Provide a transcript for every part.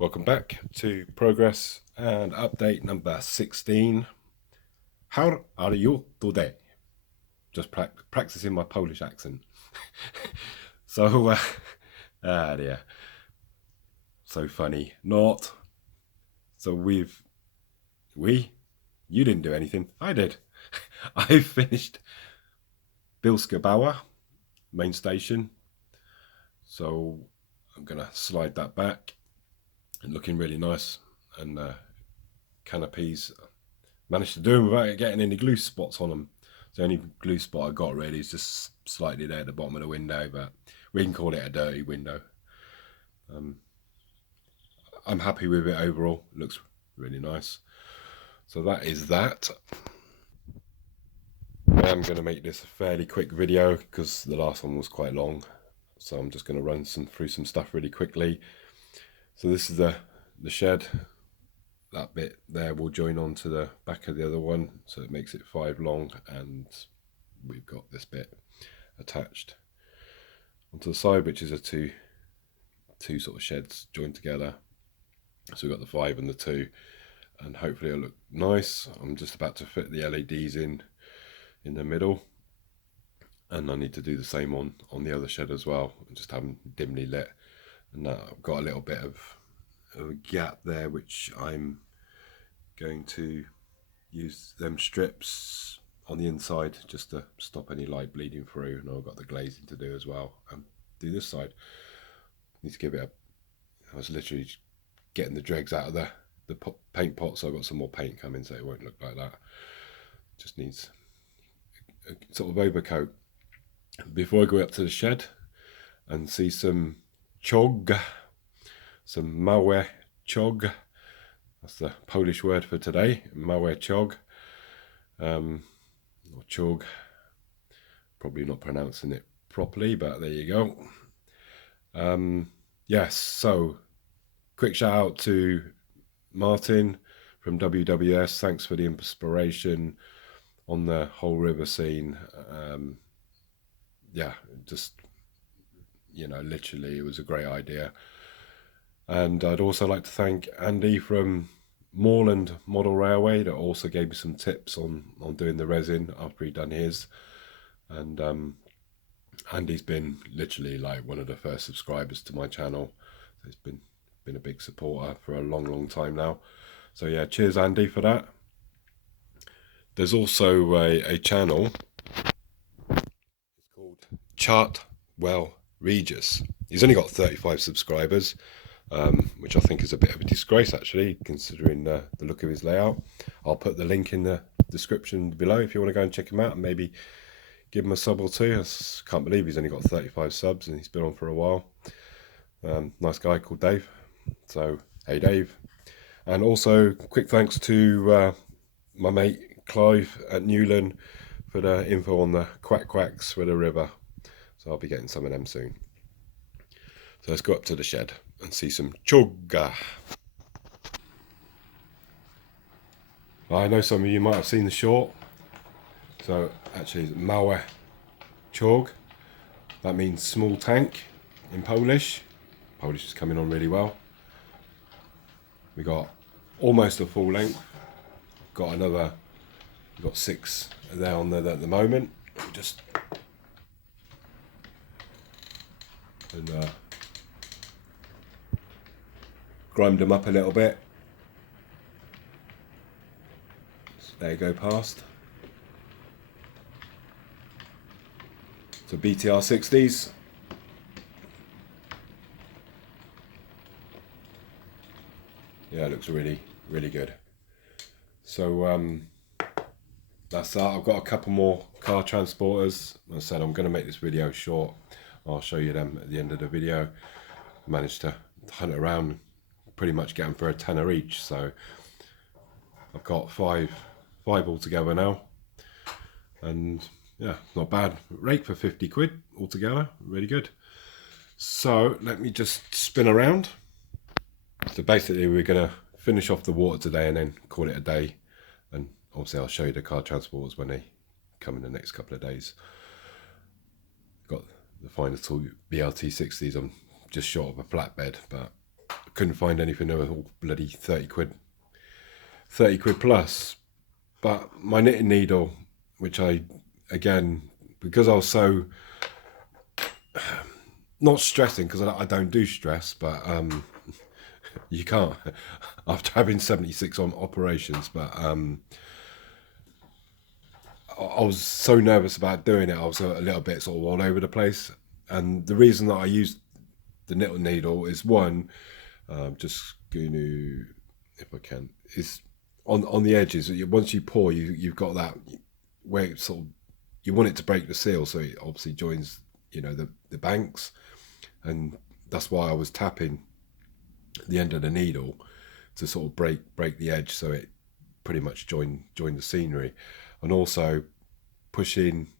Welcome back to progress and update number 16. How are you today? Just practicing my Polish accent. So, dear. So funny. Not. So you didn't do anything. I did. I finished Bilska Bauer main station. So I'm going to slide that back and looking really nice. And canopies, managed to do them without getting any glue spots on them. The only glue spot I got really is just slightly there at the bottom of the window, but we can call it a dirty window. I'm happy with it overall. It looks really nice. So that is that. I am going to make this a fairly quick video because the last one was quite long. So I'm just going to run through some stuff really quickly. So this is the shed. That bit there will join on to the back of the other one, so it makes it 5 long, and we've got this bit attached onto the side, which is a two sort of sheds joined together. So we've got the 5 and the 2, and hopefully it'll look nice. I'm just about to fit the LEDs in the middle, and I need to do the same on the other shed as well, just have them dimly lit. And I've got a little bit of a gap there, which I'm going to use them strips on the inside just to stop any light bleeding through. And I've got the glazing to do as well, and do this side. Need to give it I was literally getting the dregs out of the paint pot, so I've got some more paint coming, so it won't look like that. Just needs a sort of overcoat. Before I go up to the shed and see some chog, some małe chog. That's the Polish word for today, małe chog, or chog. Probably not pronouncing it properly, but there you go. Yes, so quick shout out to Martin from WWS. Thanks for the inspiration on the whole river scene. Yeah, just, literally it was a great idea. And I'd also like to thank Andy from Moorland Model Railway that also gave me some tips on doing the resin after he'd done his. And Andy's been literally like one of the first subscribers to my channel. He's been a big supporter for a long time now. So yeah, cheers Andy for that. There's also a channel. It's called Chartwell Regis. He's only got 35 subscribers. Which I think is a bit of a disgrace actually, considering the look of his layout. I'll put the link in the description below if you want to go and check him out and maybe give him a sub or two. I can't believe he's only got 35 subs and he's been on for a while. Nice guy called Dave. So hey Dave. And also quick thanks to my mate Clive at Newland for the info on the quacks for the river. So I'll be getting some of them soon. So let's go up to the shed and see some chogga. I know some of you might have seen the short. So actually it's małe chog. That means small tank in Polish. Polish is coming on really well. We got almost a full length. We've got 6 there on there at the moment. Just grimed them up a little bit. So there you go past. So BTR 60s. Yeah, it looks really good. So that's that. I've got a couple more car transporters. As I said, I'm going to make this video short. I'll show you them at the end of the video. I managed to hunt around, pretty much get them for a tenner each. So I've got five altogether now. And yeah, not bad. Rate for 50 quid altogether. Really good. So let me just spin around. So basically we're going to finish off the water today and then call it a day. And obviously I'll show you the car transporters when they come in the next couple of days. Got the finest tool BLT 60s. I'm just short of a flatbed, but couldn't find anything that was all bloody 30 quid plus. But my knitting needle, which I, again, because I was so, not stressing, because I don't do stress, but you can't, after having 76 on operations, but I was so nervous about doing it, I was a little bit sort of all over the place. And the reason that I used the knitting needle is one, just going to, if I can, is on the edges. Once you pour, you've got that where it sort of, you want it to break the seal, so it obviously joins, you know, the banks, and that's why I was tapping the end of the needle to sort of break the edge, so it pretty much join the scenery, and also pushing,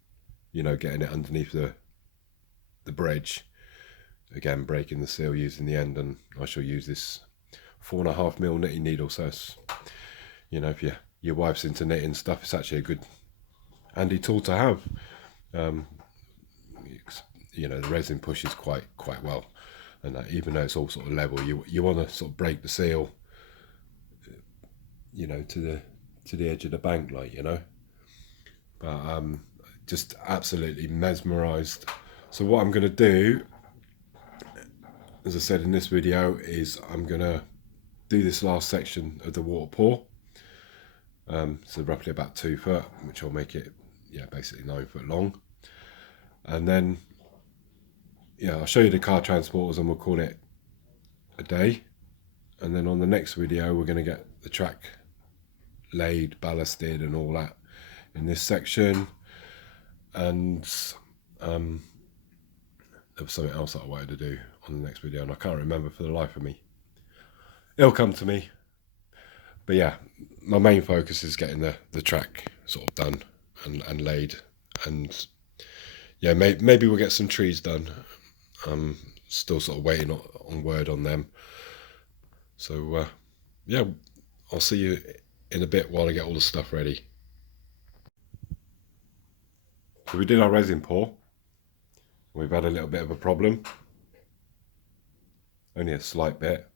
you know, getting it underneath the bridge, again breaking the seal using the end. And I shall use this 4.5mm knitting needle, so it's, you know, if your wife's into knitting stuff, it's actually a good handy tool to have. You know, the resin pushes quite well, and even though it's all sort of level, you want to sort of break the seal, you know, to the edge of the bank, like, you know. But just absolutely mesmerized. So what I'm going to do, as I said in this video, is I'm going to do this last section of the water pour, so roughly about 2 foot, which will make it, yeah, basically 9 foot long. And then, yeah, I'll show you the car transporters and we'll call it a day. And then on the next video, we're going to get the track laid, ballasted and all that in this section. And there was something else that I wanted to do on the next video, and I can't remember for the life of me. It'll come to me. But yeah, my main focus is getting the track sort of done and laid. And yeah, maybe we'll get some trees done. I'm still sort of waiting on word on them. So yeah, I'll see you in a bit while I get all the stuff ready. So we did our resin pour. We've had a little bit of a problem. Only a slight bit.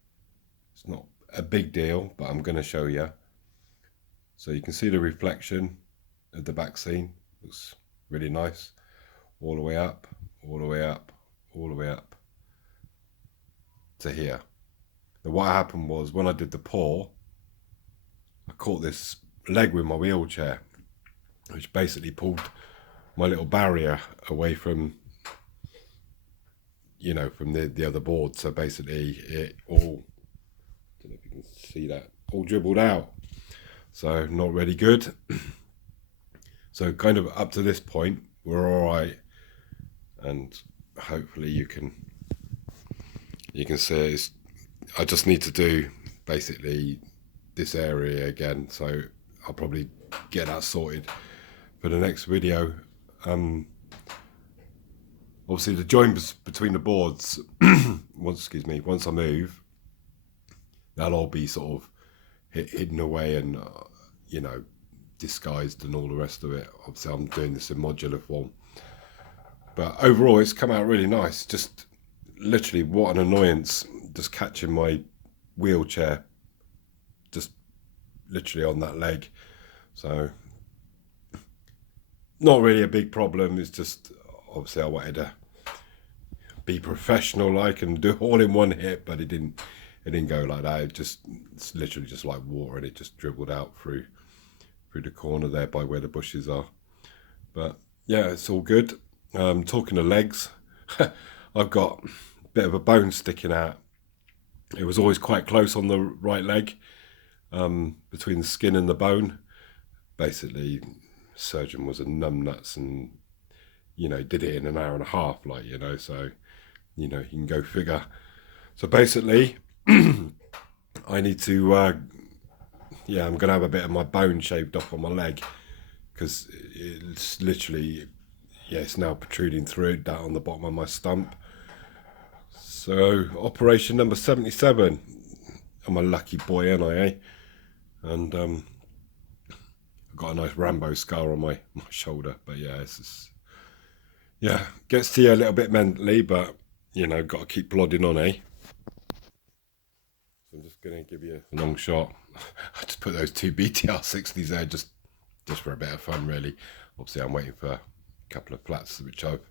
It's not a big deal, but I'm going to show you. So you can see the reflection of the back scene. Looks really nice. All the way up, all the way up, all the way up to here. Now what happened was, when I did the pour, I caught this leg with my wheelchair, which basically pulled my little barrier away from, you know, from the other board. So basically it all, I don't know if you can see that, all dribbled out. So not really good. So kind of up to this point, we're all right. And hopefully you can see it. I just need to do basically this area again. So I'll probably get that sorted for the next video. Obviously the joints between the boards, once I move, they'll all be sort of hidden away and, you know, disguised and all the rest of it. Obviously I'm doing this in modular form. But overall it's come out really nice. Just literally what an annoyance, just catching my wheelchair just literally on that leg. So not really a big problem. It's just, obviously I wanted to be professional like and do it all in one hit, but it didn't go like that. It's literally just like water, and it just dribbled out through the corner there by where the bushes are. But yeah, it's all good. Talking of legs, I've got a bit of a bone sticking out. It was always quite close on the right leg, between the skin and the bone. Basically, surgeon was a numbnuts, and, you know, did it in an hour and a half, like, you know, so, you know, you can go figure. So basically I need to yeah, I'm gonna have a bit of my bone shaved off on my leg, because it's literally, yeah, it's now protruding through down on the bottom of my stump. So operation number 77. I'm a lucky boy, ain't I, eh? And I've got a nice Rambo scar on my shoulder. But yeah, it's just, yeah, gets to you a little bit mentally, but, you know, got to keep plodding on, eh? Gonna give you a long shot. I just put those two BTR60s there just for a bit of fun, really. Obviously, I'm waiting for a couple of flats which I've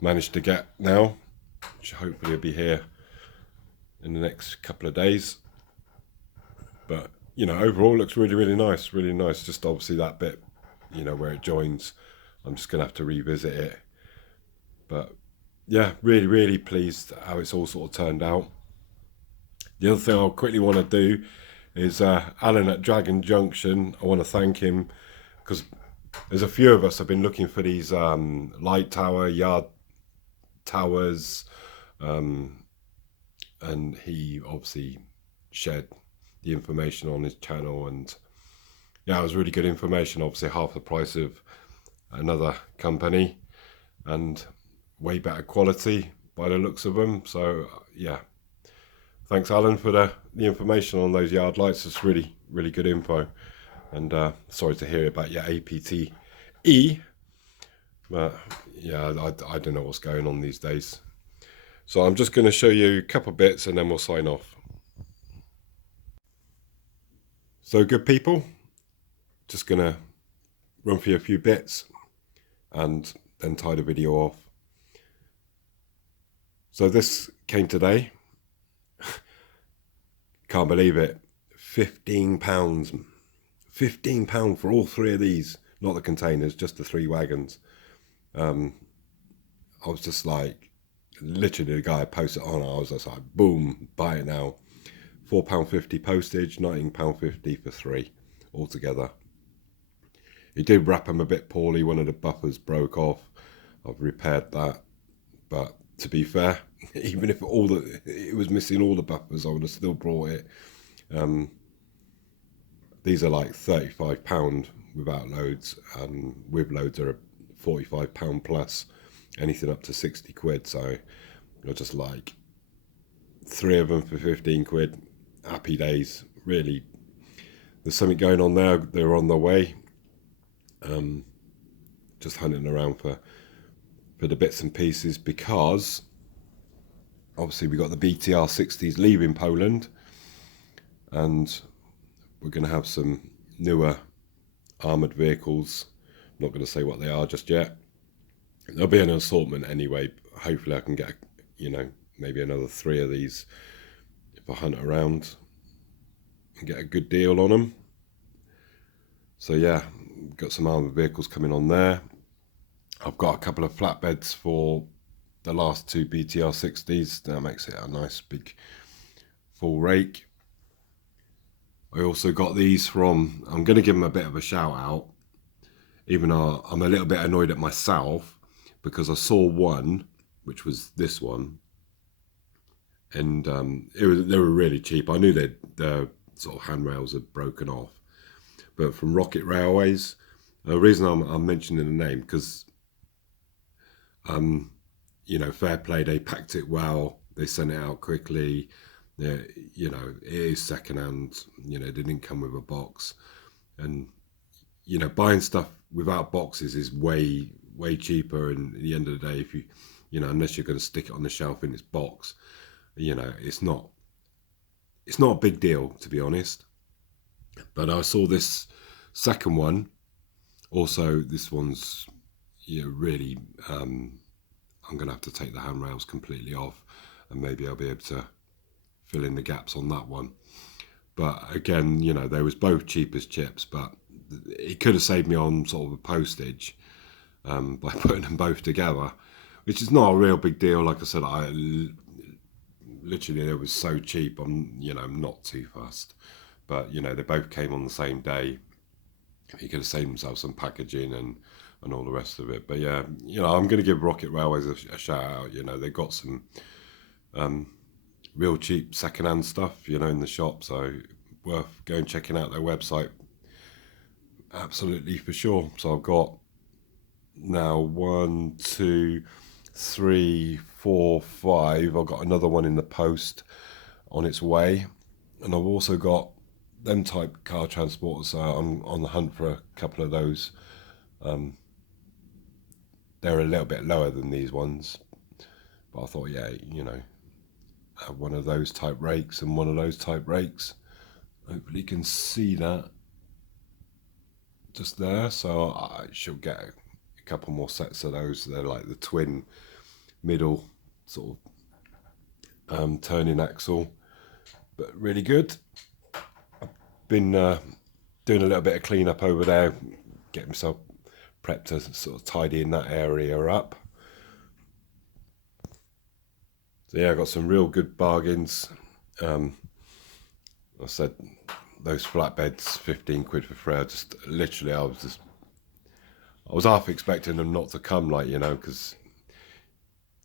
managed to get now, which hopefully will be here in the next couple of days. But you know, overall looks really nice, really nice. Just obviously that bit, you know, where it joins, I'm just gonna have to revisit it. But yeah, really pleased how it's all sort of turned out. The other thing I'll quickly want to do is Alan at Dragon Junction. I want to thank him because there's a few of us have been looking for these light tower, yard towers, and he obviously shared the information on his channel, and yeah, it was really good information. Obviously half the price of another company and way better quality by the looks of them. So yeah, thanks Alan for the information on those yard lights. It's really good info. And sorry to hear about your APTE, but yeah, I don't know what's going on these days. So I'm just going to show you a couple of bits and then we'll sign off. So good people, just going to run through a few bits and then tie the video off. So this came today. Can't believe it. £15. £15 for all three of these. Not the containers, just the 3 wagons. I was just like, literally the guy posted on, I was just like, boom, buy it now. £4.50 postage, £19.50 for 3 altogether. He did wrap them a bit poorly. One of the buffers broke off. I've repaired that. But to be fair, even if it was missing all the buffers, I would have still brought it. These are like £35 without loads, and with loads are £45 plus, anything up to 60 quid. So you're just like 3 of them for 15 quid. Happy days, really. There's something going on there. They're on their way. Just hunting around for the bits and pieces, because obviously we got the BTR60s leaving Poland, and we're going to have some newer armoured vehicles. I'm not going to say what they are just yet. There'll be an assortment anyway. Hopefully I can get, you know, maybe another 3 of these if I hunt around and get a good deal on them. So yeah, got some armoured vehicles coming on there. I've got a couple of flatbeds for the last 2 BTR60s. That makes it a nice big full rake. I also got these from, I'm going to give them a bit of a shout out, even though I'm a little bit annoyed at myself, because I saw one, which was this one, and they were really cheap. I knew their sort of handrails had broken off, but from Rocket Railways. The reason I'm mentioning the name, because you know, fair play, they packed it well, they sent it out quickly. You know, it is secondhand, you know, they didn't come with a box, and you know, buying stuff without boxes is way cheaper. And at the end of the day, if you know, unless you're going to stick it on the shelf in its box, you know, it's not a big deal, to be honest. But I saw this second one also. This one's, you know, really I'm gonna have to take the handrails completely off, and maybe I'll be able to fill in the gaps on that one. But again, you know, they was both cheap as chips, but it could have saved me on sort of a postage by putting them both together, which is not a real big deal. Like I said, I literally, it was so cheap, I'm not too fussed. But you know, they both came on the same day. He could have saved himself some packaging and all the rest of it. But yeah, you know, I'm going to give Rocket Railways a shout out. You know, they got some real cheap secondhand stuff, you know, in the shop. So worth going checking out their website. Absolutely, for sure. So I've got now 1, 2, 3, 4, 5. I've got another one in the post on its way. And I've also got them type car transporters. I'm on the hunt for a couple of those. They're a little bit lower than these ones, but I thought, yeah, you know, one of those type rakes and one of those type rakes. Hopefully you can see that just there. So I should get a couple more sets of those. They're like the twin middle sort of turning axle, but really good. I've been doing a little bit of cleanup over there, getting myself prepped to sort of tidying that area up. So yeah, I got some real good bargains. I said those flatbeds, 15 quid for free. Just literally, I was half expecting them not to come, like, you know, because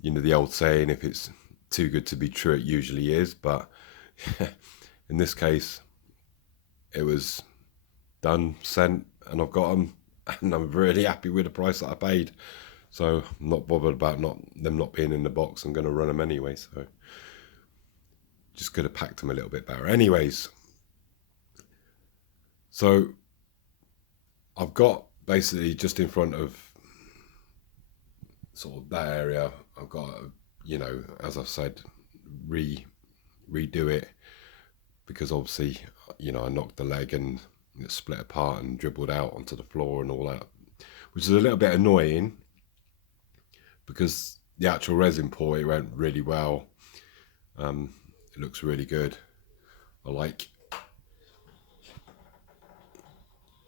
you know the old saying, if it's too good to be true, it usually is. But in this case, it was done, sent, and I've got them, and I'm really happy with the price that I paid. So I'm not bothered about them not being in the box. I'm going to run them anyway, so just could have packed them a little bit better. Anyways, so I've got basically just in front of sort of that area, I've got, you know, as I've said, redo it, because obviously, you know, I knocked the leg and it split apart and dribbled out onto the floor and all that, which is a little bit annoying, because the actual resin pour, it went really well. It looks really good. I like,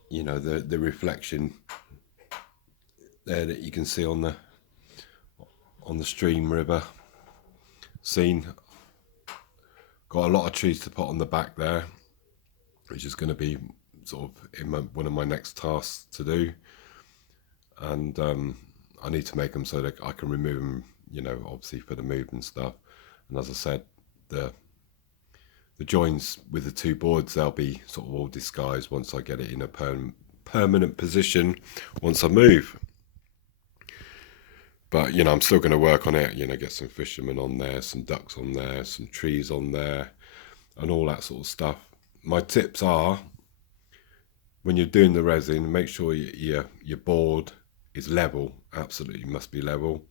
you know, the reflection there that you can see on the stream river scene. Got a lot of trees to put on the back there, which is going to be sort of in one of my next tasks to do. And I need to make them so that I can remove them, you know, obviously for the move and stuff. And as I said, the joins with the two boards, they'll be sort of all disguised once I get it in a permanent position once I move. But, you know, I'm still going to work on it, you know, get some fishermen on there, some ducks on there, some trees on there, and all that sort of stuff. My tips are, when you're doing the resin, make sure your board is level, absolutely must be level.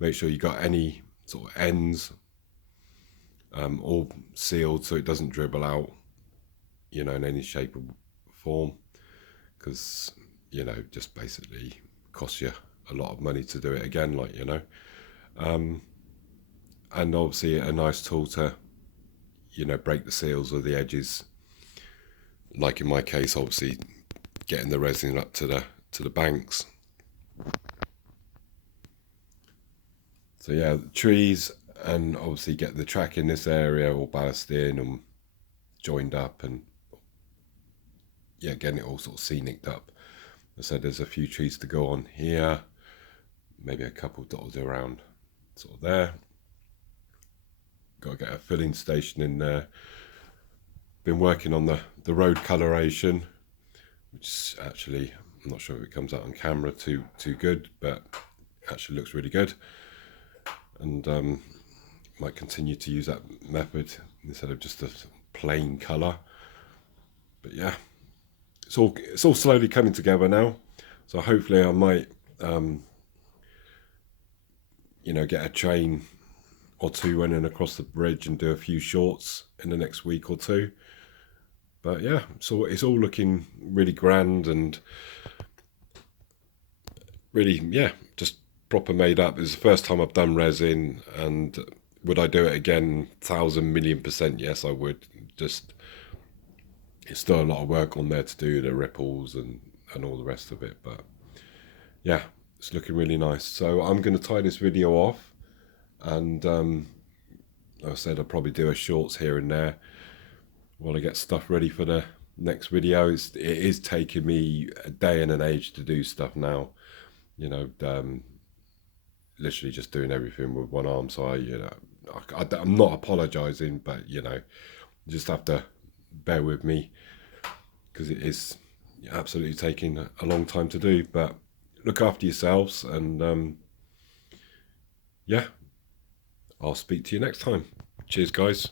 Make sure you got any sort of ends all sealed so it doesn't dribble out, you know, in any shape or form, because, you know, just basically costs you a lot of money to do it again, like, you know. And obviously a nice tool to, you know, break the seals or the edges, like in my case, obviously getting the resin up to the banks. So yeah, trees, and obviously get the track in this area all ballast in and joined up, and yeah, getting it all sort of scenic up. I said there's a few trees to go on here, maybe a couple dotted around sort of there. Got to get a filling station in there. Been working on the road coloration, which actually, I'm not sure if it comes out on camera too good, but actually looks really good. And might continue to use that method instead of just a plain color. But yeah, it's all slowly coming together now. So hopefully I might you know, get a train or two running across the bridge and do a few shorts in the next week or two. But yeah, so it's all looking really grand and really, yeah, just proper made up. It's the first time I've done resin, and would I do it again? 1,000,000,000%, yes, I would. Just, it's still a lot of work on there to do the ripples and all the rest of it, but yeah, it's looking really nice. So I'm going to tie this video off, and like I said, I'll probably do a shorts here and there while I get stuff ready for the next video. It is taking me a day and an age to do stuff now, you know, literally just doing everything with one arm. So I'm not apologizing, but you know, you just have to bear with me, because it is absolutely taking a long time to do. But look after yourselves, and yeah, I'll speak to you next time. Cheers, guys.